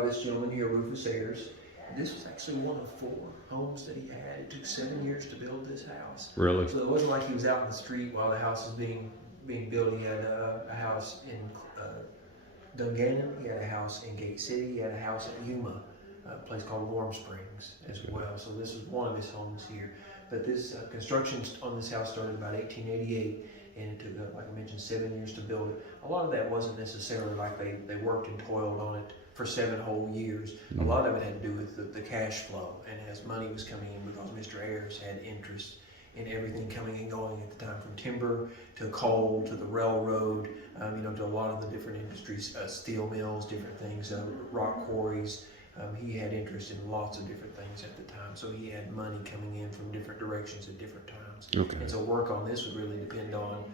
by this gentleman here, Rufus Ayers. This was actually one of 4 homes that he had. It took 7 years to build this house. Really? So it wasn't like he was out in the street while the house was being built. He had a house in Dungannon, he had a house in Gate City, he had a house at Yuma, a place called Warm Springs as well. So this is one of his homes here. But this construction on this house started about 1888, and it took, like I mentioned, 7 years to build it. A lot of that wasn't necessarily like they worked and toiled on it for 7 whole years. A lot of it had to do with the cash flow, and as money was coming in, because Mr. Ayers had interest in everything coming and going at the time, from timber to coal to the railroad, to a lot of the different industries, steel mills, different things, rock quarries. He had interest in lots of different things at the time, so he had money coming in from different directions at different times. Okay. And so work on this would really depend on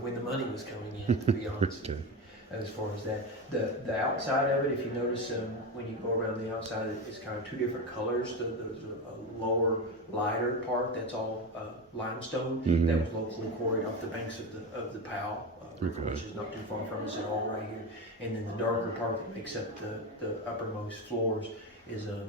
when the money was coming in, to be honest. Okay. As far as that, the outside of it, if you notice, when you go around the outside, it's kind of 2 different colors. There's a lower, lighter part that's all limestone that was locally quarried off the banks of the Powell, which is not too far from us at all, right here. And then the darker part that makes up the uppermost floors is a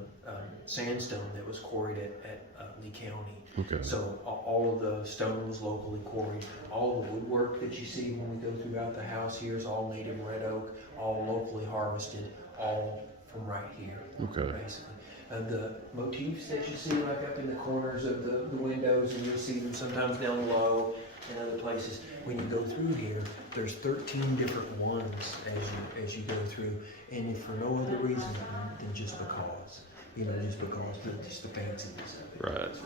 sandstone that was quarried at Lee County. Okay. So all of the stone was locally quarried. All the woodwork that you see when we go throughout the house here is all native red oak, all locally harvested, all from right here. Okay. Basically. The motifs that you see like up in the corners of the windows, and you'll see them sometimes down low and other places. When you go through here, there's 13 different ones as you go through, and if for no other reason than just because, just the fanciness of it. Right.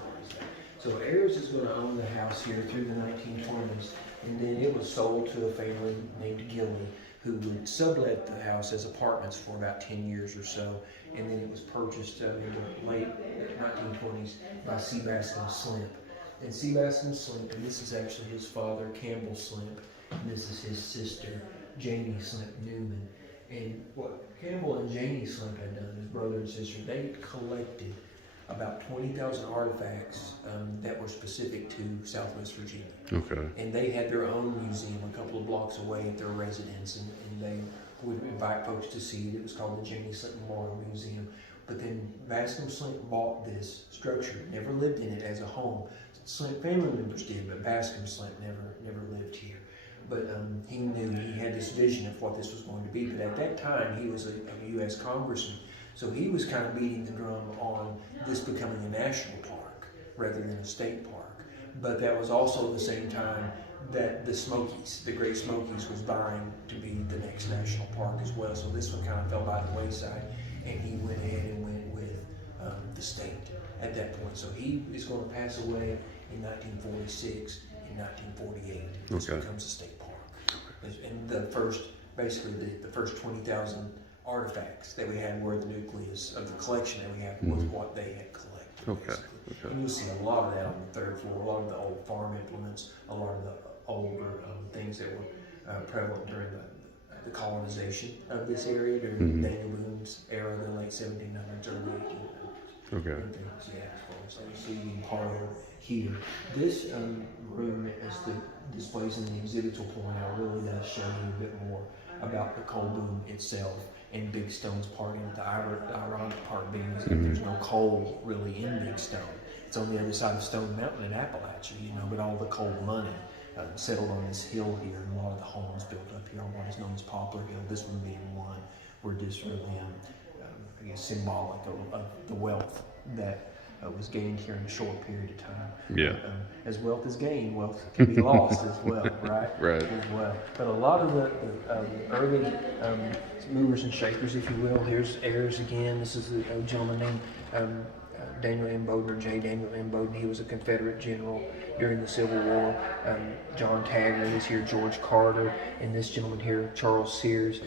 So Ayers is going to own the house here through the 1920s, and then it was sold to a family named Gilly, who would sublet the house as apartments for about 10 years or so, and then it was purchased in the late 1920s by C. Bascom Slemp. And C. Bascom Slemp, and this is actually his father, Campbell Slemp, and this is his sister, Janie Slemp Newman. And what Campbell and Janie Slemp had done, his brother and sister, they collected about 20,000 artifacts that were specific to Southwest Virginia. Okay. And they had their own museum a couple of blocks away at their residence, and they would invite folks to see it. It was called the Janie Slemp Memorial Museum. But then Bascom Slemp bought this structure, never lived in it as a home. Slemp family members did, but Bascom Slemp never lived here. But he knew, he had this vision of what this was going to be. But at that time, he was a U.S. Congressman. So he was kind of beating the drum on this becoming a national park rather than a state park. But that was also the same time that the Smokies, the Great Smokies, was vying to be the next national park as well. So this one kind of fell by the wayside, and he went ahead and went with the state at that point. So he is going to pass away in 1946. In 1948, this becomes a state park. And the first 20,000 artifacts that we had were the nucleus of the collection that we have was what they had collected. Okay. And you'll see a lot of that on the 3rd floor, a lot of the old farm implements, a lot of the older things that were prevalent during the colonization of this area during Daniel Boone's era, the late 1700s, early 1800s. Okay. And things, yeah, as far as like seating parlor here. This room, as the displays in the exhibits will point out, really does show you a bit more about the coal boom itself and Big Stone's part in it. The ironic part being is that there's no coal really in Big Stone. It's on the other side of Stone Mountain in Appalachia, but all the coal money settled on this hill here, and a lot of the homes built up here on what is known as Poplar Hill, this one being one, were just really, symbolic of the wealth that was gained here in a short period of time. Yeah. As wealth is gained, wealth can be lost as well, right? Right. As well. But a lot of the early movers and shakers, if you will, here's Ayers again. This is a gentleman named Daniel M. Boone, or J. Daniel M. Boone. He was a Confederate general during the Civil War. John Taggart is here, George Carter, and this gentleman here, Charles Sears.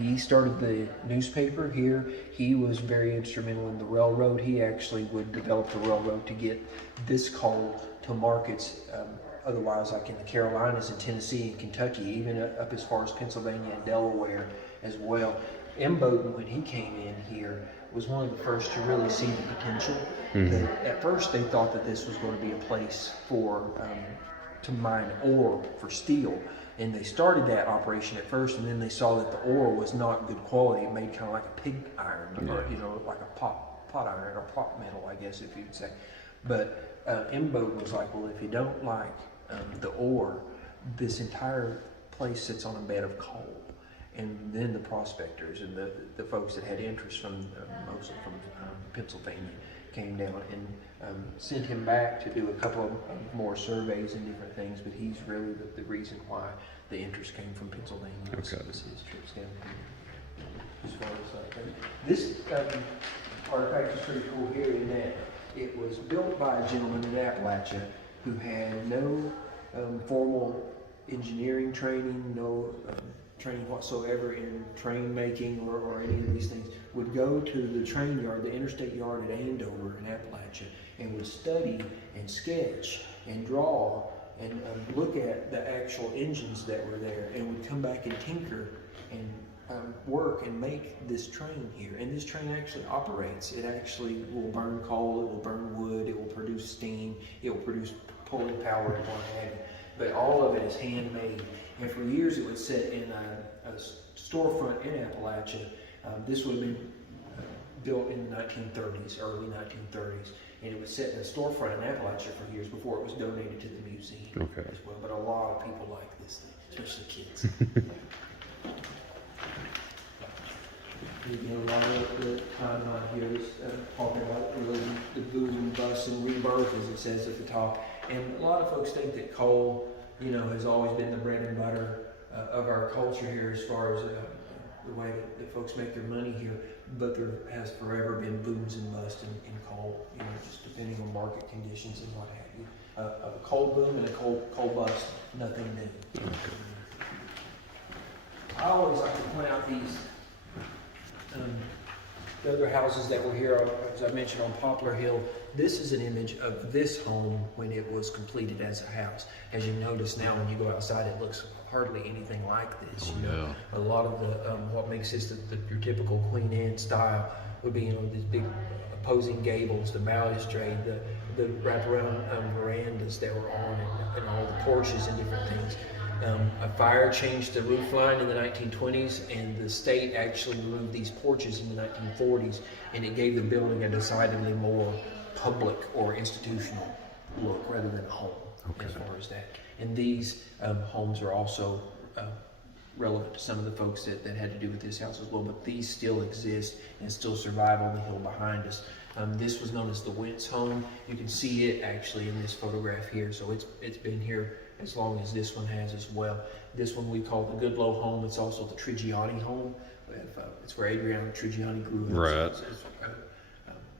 He started the newspaper here. He was very instrumental in the railroad. He actually would develop the railroad to get this coal to markets otherwise, like in the Carolinas and Tennessee and Kentucky, even up as far as Pennsylvania and Delaware as well. M. Bowden, when he came in here, was one of the first to really see the potential. At first, they thought that this was going to be a place for to mine ore for steel. And they started that operation at first, and then they saw that the ore was not good quality. It made kind of like a pig iron, or, you know, like a pot iron or pot metal, I guess, if you'd say. But M. Bowden was like, well, if you don't like the ore, this entire place sits on a bed of coal. And then the prospectors and the folks that had interest from mostly from Pennsylvania came down and sent him back to do a couple of more surveys and different things. But he's really the reason why the interest came from Pennsylvania. Was his trips down here. As far as that, this artifact is pretty cool here in that it was built by a gentleman in Appalachia who had no formal engineering training, no training whatsoever in train making or any of these things, would go to the train yard, the interstate yard at Andover in Appalachia, and would study and sketch and draw and look at the actual engines that were there, and would come back and tinker and work and make this train here. And this train actually operates. It actually will burn coal, it will burn wood, it will produce steam, it will produce pulling power and what have you. But all of it is handmade. And for years it would sit in a storefront in Appalachia. This would have been built in the 1930s, early 1930s. And it would sit in a storefront in Appalachia for years before it was donated to the museum as well. But a lot of people like this thing, especially kids. Again, a lot of the timeline here is talking about really the boom, bust, and rebirth, as it says at the top. And a lot of folks think that coal, you know, has always been the bread and butter of our culture here as far as the way that folks make their money here. But there has forever been booms and busts in coal, you know, just depending on market conditions and what have you. A coal boom and a coal bust, nothing new. I always like to point out these the other houses that were here, as I mentioned, on Poplar Hill. This is an image of this home when it was completed as a house. As you notice now, when you go outside, it looks hardly anything like this. You know, a lot of the what makes this your typical Queen Anne style would be, you know, these big opposing gables, the balustrade, the wraparound verandas that were on it, and all the porches and different things. A fire changed the roof line in the 1920s, and the state actually removed these porches in the 1940s, and it gave the building a decidedly more public or institutional look rather than a home as far as that. And these homes are also relevant to some of the folks that had to do with this house as well, but these still exist and still survive on the hill behind us. This was known as the Wentz home. You can see it actually in this photograph here, so it's been here as long as this one has as well. This one we call the Goodloe home. It's also the Trigiani home. It's where Adriana Trigiani grew up. Right. So it's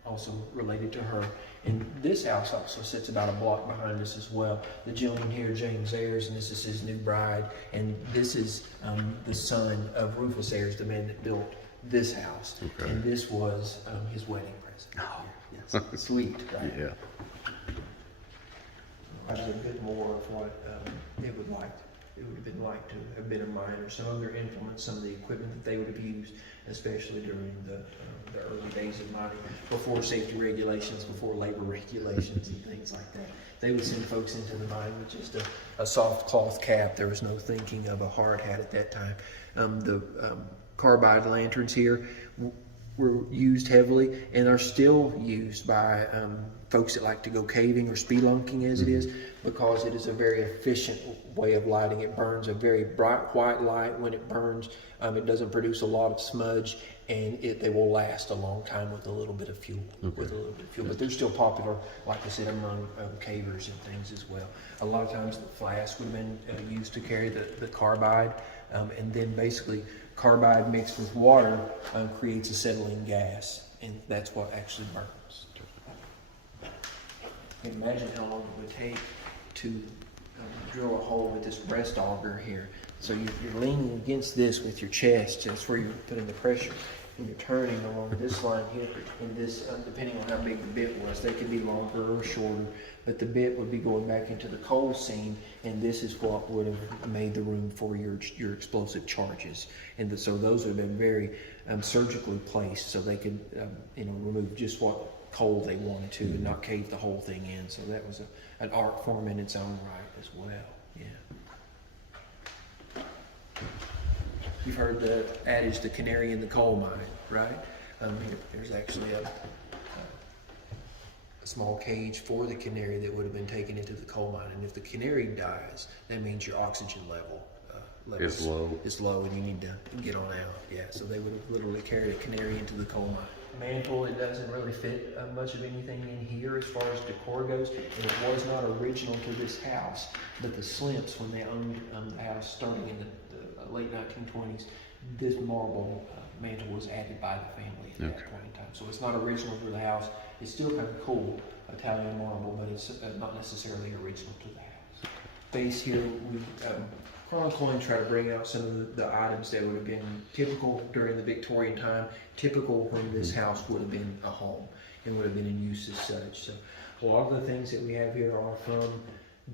also related to her. And this house also sits about a block behind us as well. The gentleman here, James Ayers, and this is his new bride. And this is the son of Rufus Ayers, the man that built this house. And this was his wedding present. Oh. Yes. Sweet, right? Yeah. I have a bit more of what it would have been like to have been a mine, or some of their implements, some of the equipment that they would have used, especially during the early days of mining, before safety regulations, before labor regulations and things like that. They would send folks into the mine with just a soft cloth cap. There was no thinking of a hard hat at that time. The carbide lanterns here were used heavily and are still used by folks that like to go caving or spelunking, as it is, because it is a very efficient way of lighting. It burns a very bright white light. When it burns, it doesn't produce a lot of smudge, and they will last a long time with a little bit of fuel. But they're still popular, like I said, among cavers and things as well. A lot of times the flask would have been used to carry the carbide, and then basically carbide mixed with water creates a settling gas, and that's what actually burns. Imagine how long it would take to drill a hole with this breast auger here. So you're leaning against this with your chest. That's where you're putting the pressure. And you're turning along this line here. And this, depending on how big the bit was, they could be longer or shorter. But the bit would be going back into the coal seam, and this is what would have made the room for your explosive charges. And so those would have been very surgically placed, so they could remove just what coal they wanted to and not cave the whole thing in. So that was an art form in its own right as well. Yeah. you've heard the adage, the canary in the coal mine, right? There's actually a small cage for the canary that would have been taken into the coal mine, and if the canary dies, that means your oxygen level is low, and you need to get on out. Yeah, so they would have literally carried a canary into the coal mine. Mantle, it doesn't really fit much of anything in here as far as decor goes, and it was not original to this house, but the Slemps, when they owned the house starting in the late 1920s, this marble mantle was added by the family at that point in time. So it's not original to the house. It's still kind of cool, Italian marble, but it's not necessarily original to the house. Base here, we chronicle and try to bring out some of the items that would have been typical during the Victorian time, typical when this house would have been a home and would have been in use as such. So a lot of the things that we have here are from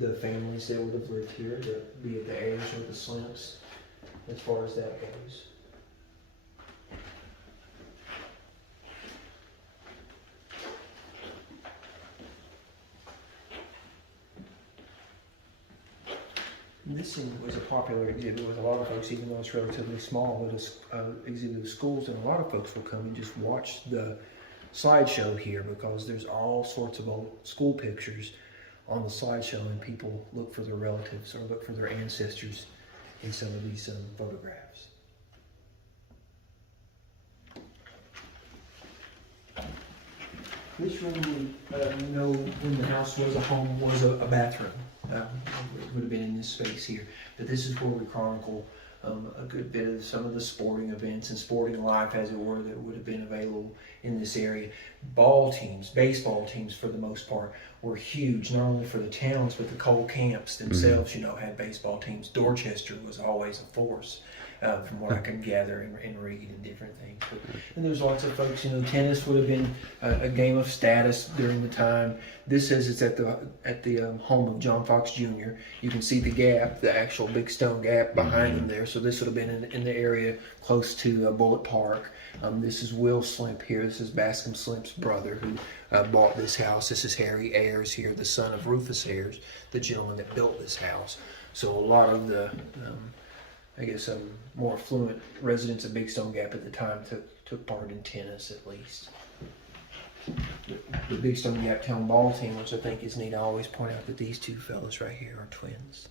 the families that would have lived here, be it the Ayers or the Slemps, as far as that goes. This was a popular exhibit with a lot of folks, even though it's relatively small, but it's exhibit of schools, and a lot of folks will come and just watch the slideshow here because there's all sorts of old school pictures on the slideshow, and people look for their relatives or look for their ancestors in some of these photographs. This room, we know when the house was a home, was a bathroom. It would have been in this space here. But this is where we chronicle a good bit of some of the sporting events and sporting life, as it were, that would have been available in this area. Ball teams, baseball teams for the most part, were huge, not only for the towns, but the coal camps themselves, had baseball teams. Dorchester was always a force. From what I can gather and read and different things. And there's lots of folks, tennis would have been a game of status during the time. This says it's at the home of John Fox Jr. You can see the gap, the actual big stone gap behind him there. So this would have been in the area close to Bullitt Park. This is Will Slemp here. This is Bascom Slemp's brother who bought this house. This is Harry Ayers here, the son of Rufus Ayers, the gentleman that built this house. So a lot of the more affluent residents of Big Stone Gap at the time took part in tennis, at least. The Big Stone Gap Town Ball Team, which I think is neat, I always point out that these two fellas right here are twins.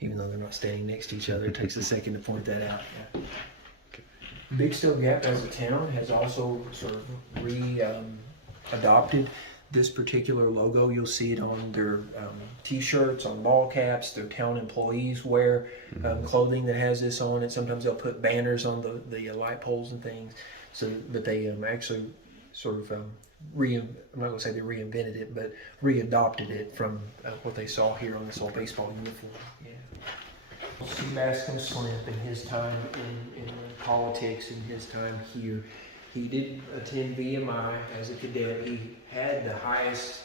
Even though they're not standing next to each other, it takes a second to point that out. Yeah. Big Stone Gap as a town has also sort of adopted this particular logo. You'll see it on their t-shirts, on ball caps. Their town employees wear clothing that has this on it. Sometimes they'll put banners on the light poles and things. But they actually sort of I'm not going to say they reinvented it, but readopted it from what they saw here on this old baseball uniform. Yeah. We'll see Bascom Slemp in his time in politics, in his time here. He did attend VMI as a cadet. He had the highest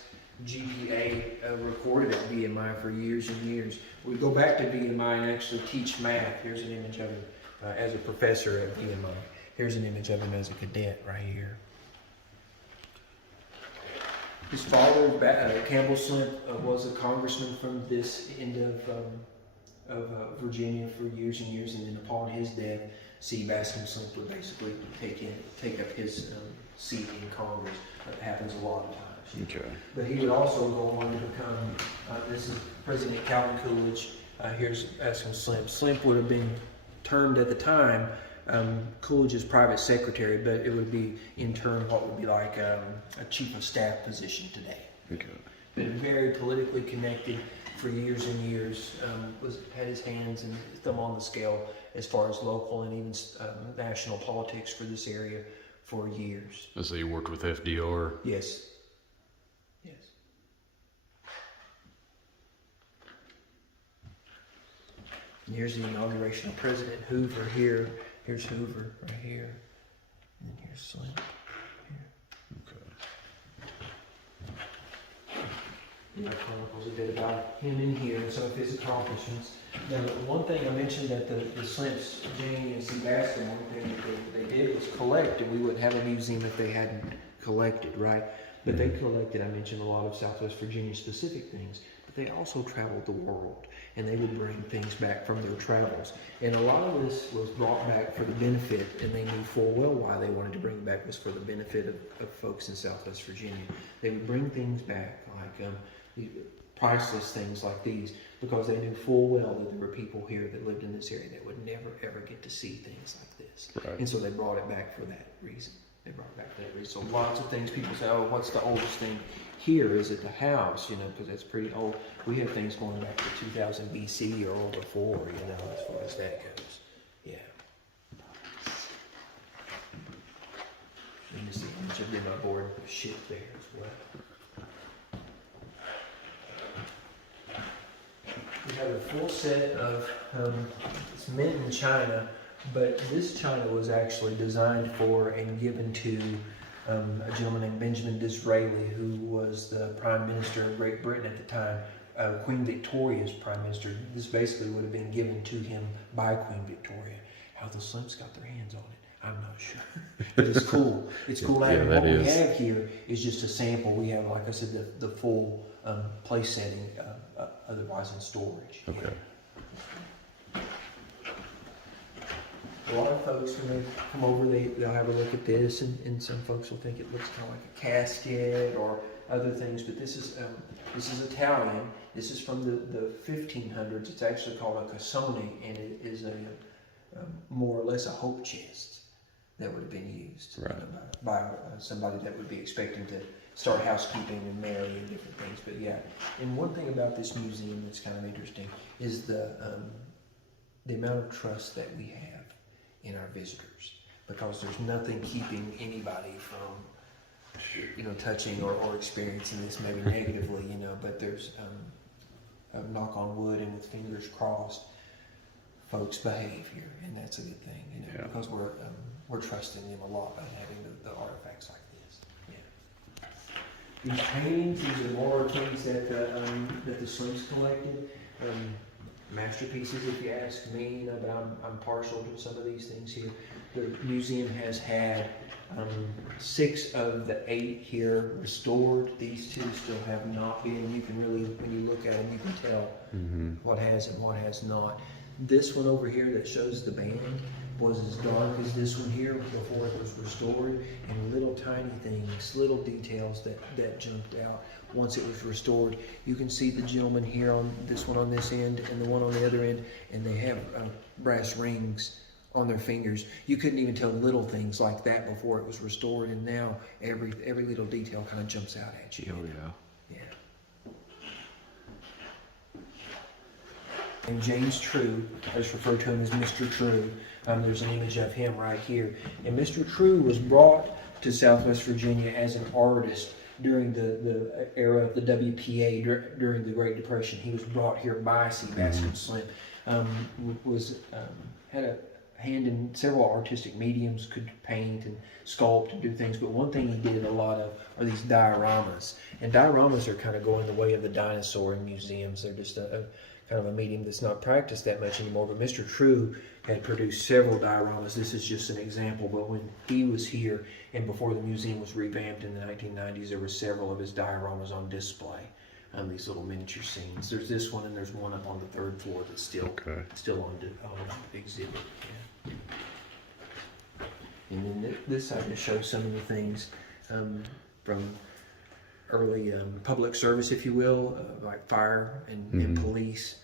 GPA recorded at VMI for years and years. We go back to VMI and actually teach math. Here's an image of him as a professor at VMI. Here's an image of him as a cadet right here. His father, Campbell Slemp, was a congressman from this end of Virginia for years and years, and then upon his death, Bascom Slemp would basically take up his seat in Congress. That happens a lot of times. Okay. But he would also go on to become, this is President Calvin Coolidge. Here's Bascom Slemp. Slemp would have been termed at the time Coolidge's private secretary, but it would be in turn what would be like a chief of staff position today. Okay. Been very politically connected for years and years, had his hands and thumb on the scale as far as local and even national politics for this area for years. So you worked with FDR? Yes. Yes. And here's the inauguration of President Hoover here. Here's Hoover right here. And then here's Slemp. That chronicles a bit about him in here and some of his accomplishments. Now, one thing I mentioned that the Slemps, Janie and Bascom, one thing that they did was collect, and we wouldn't have a museum if they hadn't collected, right? But they collected, I mentioned, a lot of Southwest Virginia specific things, but they also traveled the world, and they would bring things back from their travels. And a lot of this was brought back for the benefit, and they knew full well why they wanted to bring it back was for the benefit of folks in Southwest Virginia. They would bring things back like priceless things like these, because they knew full well that there were people here that lived in this area that would never ever get to see things like this. Right. And so they brought it back for that reason. They brought it back for that reason. So lots of things people say, oh, what's the oldest thing here? Is it the house? You know, because it's pretty old. We have things going back to 2000 BC or over before, you know, as far as that goes. Yeah. And you see how much I've been on board with ship there as well. We have a full set of it's mint in China, but this china was actually designed for and given to a gentleman named Benjamin Disraeli, who was the Prime Minister of Great Britain at the time, Queen Victoria's Prime Minister. This basically would have been given to him by Queen Victoria. How the Slemps got their hands on it, I'm not sure. But it's cool. It's cool. Yeah, And what that we is. have here is just a sample. We have, like I said, the full place setting, otherwise in storage. Okay. A lot of folks, when they come over, they'll have a look at this, and some folks will think it looks kind of like a casket or other things. But this is Italian. This is from the 1500s. It's actually called a cassone, and it is a more or less a hope chest that would have been used by somebody that would be expecting to start housekeeping and marry and different things. But yeah, and one thing about this museum that's kind of interesting is the amount of trust that we have in our visitors, because there's nothing keeping anybody from touching or experiencing this maybe negatively, but there's a knock on wood and with fingers crossed, folks behave here, and that's a good thing, Yeah. because we're trusting them a lot by having the artifacts like this. Yeah. These paintings, these are more things that the Slemps collected. Masterpieces, if you ask me, but I'm partial to some of these things here. The museum has had 6 of the 8 here restored. These 2 still have not been. You can really, when you look at them, you can tell what has and what has not. This one over here that shows the band was as dark as this one here before it was restored, and little tiny things, little details that jumped out once it was restored. You can see the gentleman here on this one on this end and the one on the other end, and they have brass rings on their fingers. You couldn't even tell little things like that before it was restored, and now every little detail kind of jumps out at you. Oh yeah. And James True, I just refer to him as Mr. True. There's an image of him right here. And Mr. True was brought to Southwest Virginia as an artist during the era of the WPA, during the Great Depression. He was brought here by C. Bascom Slemp. Had a hand in several artistic mediums, could paint and sculpt and do things. But one thing he did a lot of are these dioramas. And dioramas are kind of going the way of the dinosaur in museums. They're just kind of a medium that's not practiced that much anymore. But Mr. True had produced several dioramas. This is just an example, but when he was here and before the museum was revamped in the 1990s, there were several of his dioramas on display. These little miniature scenes. There's this one, and there's one up on the 3rd floor that's still on exhibit. Yeah. And then this side just shows some of the things from early public service, if you will, like fire and police,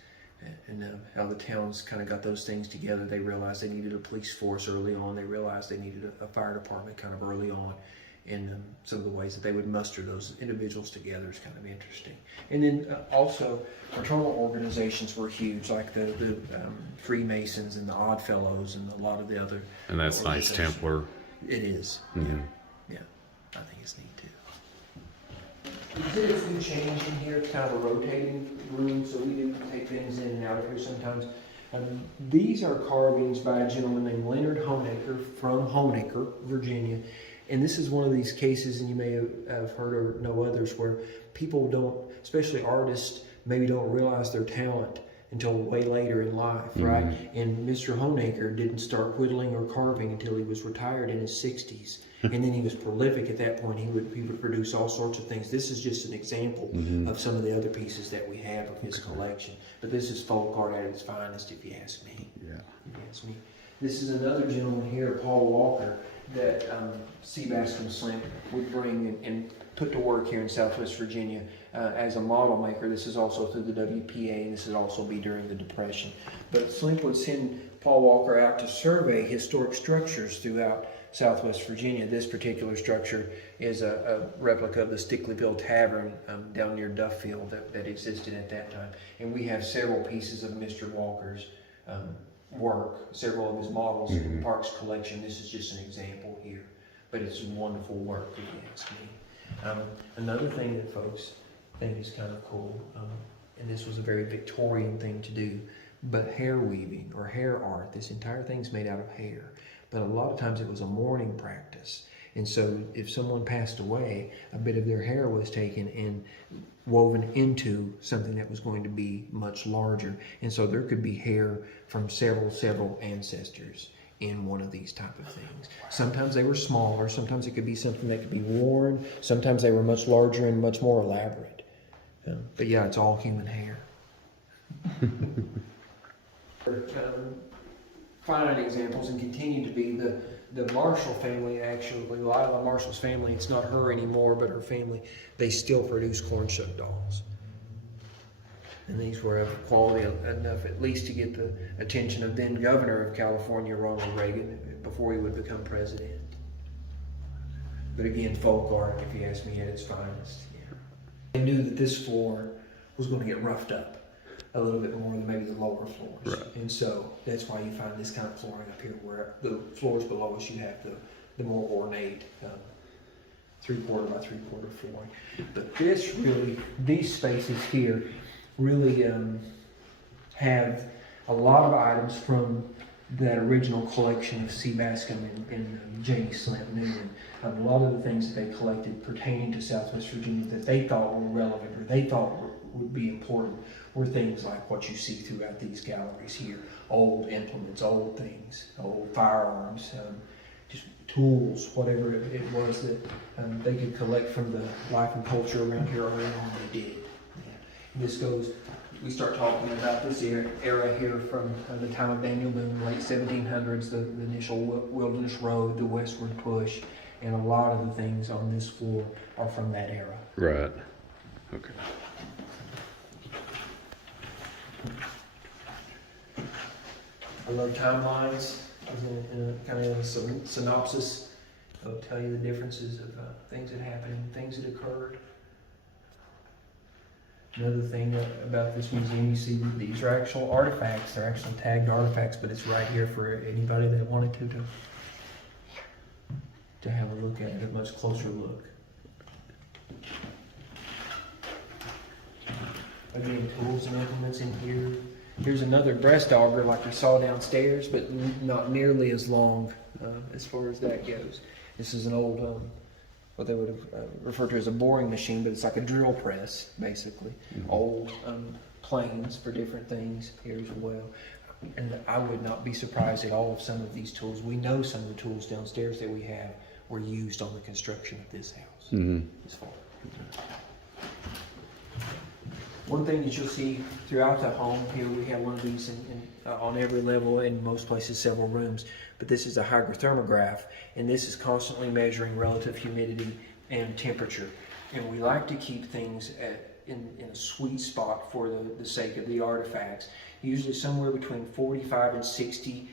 and how the towns kind of got those things together. They realized they needed a police force early on. They realized they needed a fire department kind of early on. And some of the ways that they would muster those individuals together is kind of interesting. And then also, fraternal organizations were huge, like the Freemasons and the Odd Fellows and a lot of the other. And that's Knights Templar. It is. Yeah, I think it's neat too. We did a few change in here. It's kind of a rotating room, so we do take things in and out of here sometimes. These are carvings by a gentleman named Leonard Honaker from Honaker, Virginia. And this is one of these cases, and you may have heard or know others, where people don't, especially artists, maybe don't realize their talent until way later in life, right? And Mr. Honaker didn't start whittling or carving until he was retired in his 60s. And then he was prolific at that point. He would produce all sorts of things. This is just an example of some of the other pieces that we have of his collection. But this is folk art at its finest, if you ask me. Yeah. If you ask me. This is another gentleman here, Paul Walker, that C. Bascom Slemp would bring and put to work here in Southwest Virginia as a model maker. This is also through the WPA, and this would also be during the Depression. But Slemp would send Paul Walker out to survey historic structures throughout Southwest Virginia. This particular structure is a replica of the Stickleyville Tavern down near Duffield that existed at that time. And we have several pieces of Mr. Walker's work, several of his models in Park's collection. This is just an example here, but it's wonderful work, if you ask me. Another thing that folks think is kind of cool, and this was a very Victorian thing to do, but hair weaving or hair art. This entire thing's made out of hair, but a lot of times it was a mourning practice. And so if someone passed away, a bit of their hair was taken and woven into something that was going to be much larger. And so there could be hair from several ancestors in one of these type of things. Sometimes they were smaller, sometimes it could be something that could be worn, sometimes they were much larger and much more elaborate. But yeah, it's all human hair. Fine examples, and continue to be the Marshall family. Actually, a lot of the Marshall's family, it's not her anymore, but her family, they still produce corn shuck dolls. And these were of quality enough at least to get the attention of then Governor of California, Ronald Reagan, before he would become president. But again, folk art, if you ask me, at its finest. Yeah. They knew that this floor was going to get roughed up a little bit more than maybe the lower floors. Right. And so that's why you find this kind of flooring up here, where the floors below us, you have the more ornate 3/4 by 3/4 flooring. But this really, these spaces here really have a lot of items from that original collection of C. Bascom and Janie Slemp Newman. A lot of the things that they collected pertaining to Southwest Virginia that they thought were relevant or they thought would be important were things like what you see throughout these galleries here. Old implements, old things, old firearms, just tools, whatever it was that they could collect from the life and culture around here early on. They did. Yeah. This goes, we start talking about this era here from the time of Daniel Boone, late 1700s, the initial Wilderness Road, the westward push, and a lot of the things on this floor are from that era. Right. Okay. I love timelines. Kind of a synopsis. It'll tell you the differences of things that happened and things that occurred. Another thing about this museum, you see these are actual artifacts. They're actually tagged artifacts, but it's right here for anybody that wanted to have a look at it, a much closer look. Again, tools and implements in here. Here's another breast auger like we saw downstairs, but not nearly as long as far as that goes. This is an old, what they would have referred to as a boring machine, but it's like a drill press, basically. Mm-hmm. Old planes for different things here as well. And I would not be surprised at all if some of these tools, we know some of the tools downstairs that we have were used on the construction of this house. Mm-hmm. As far. One thing that you'll see throughout the home here, we have one of these on every level, in most places several rooms, but this is a hygrothermograph, and this is constantly measuring relative humidity and temperature. And we like to keep things in a sweet spot for the sake of the artifacts. Usually somewhere between 45 and 60%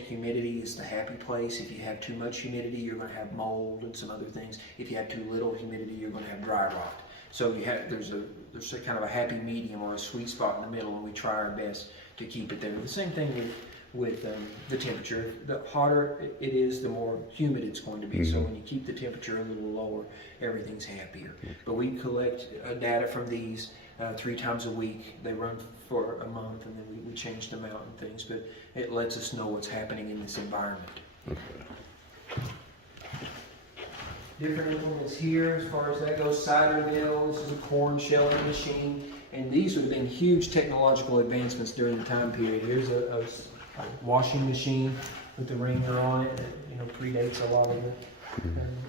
humidity is the happy place. If you have too much humidity, you're going to have mold and some other things. If you have too little humidity, you're going to have dry rot. So there's a kind of a happy medium or a sweet spot in the middle, and we try our best to keep it there. The same thing with the temperature. The hotter it is, the more humid it's going to be. Mm-hmm. So when you keep the temperature a little lower, everything's happier. Mm-hmm. But we collect data from these 3 times a week. They run for a month, and then we change them out and things. But it lets us know what's happening in this environment. Okay. Different implements here as far as that goes. Cider mill, this is a corn shelling machine, and these would have been huge technological advancements during the time period. Here's a washing machine with the wringer on it that predates a lot of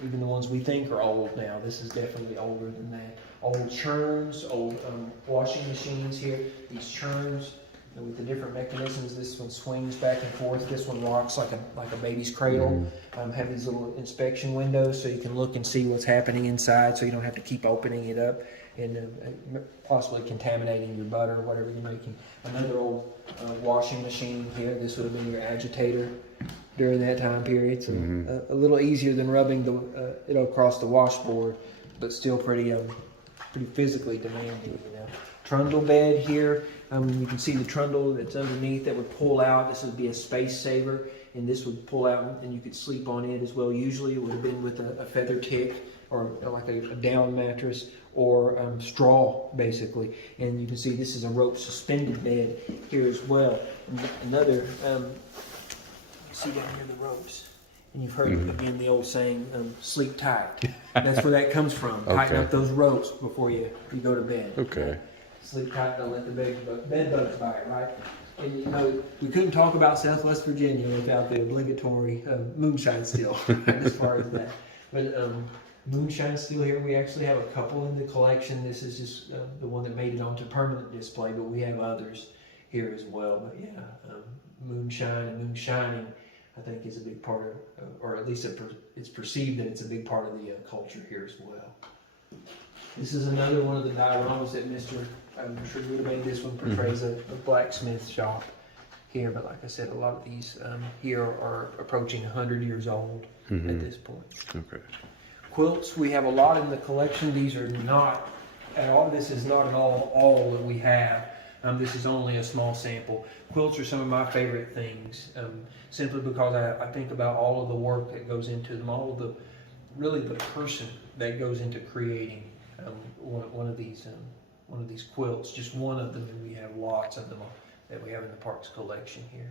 Even the ones we think are old now, this is definitely older than that. Old churns, old washing machines here. These churns with the different mechanisms. This one swings back and forth. This one rocks like a baby's cradle. Have these little inspection windows so you can look and see what's happening inside, so you don't have to keep opening it up and possibly contaminating your butter or whatever you're making. Another old washing machine here. This would have been your agitator during that time period. So a little easier than rubbing it across the washboard, but still pretty physically demanding. Trundle bed here. You can see the trundle that's underneath that would pull out. This would be a space saver, and this would pull out, and you could sleep on it as well. Usually it would have been with a feather tick or like a down mattress or straw, basically. And you can see this is a rope suspended bed here as well. Another, see down here the ropes. And you've heard, again, the old saying, sleep tight. That's where that comes from. Tighten up those ropes before you go to bed. Okay. Sleep tight, don't let the bed bugs bite, right? And you know, we couldn't talk about Southwest Virginia without the obligatory moonshine still, as far as that. But moonshine still here, we actually have a couple in the collection. This is just the one that made it onto permanent display, but we have others here as well. But yeah, moonshine and moonshining, I think, is a big part of, or at least it's perceived that it's a big part of the culture here as well. This is another one of the dioramas that I'm sure you would have made this one, portrays a blacksmith shop here. But like I said, a lot of these here are approaching 100 years old at this point. Okay. Quilts, we have a lot in the collection. These are not, all this is not at all that we have. This is only a small sample. Quilts are some of my favorite things, simply because I think about all of the work that goes into them, all of really the person that goes into creating one of these quilts. Just one of them, and we have lots of them that we have in the parks collection here.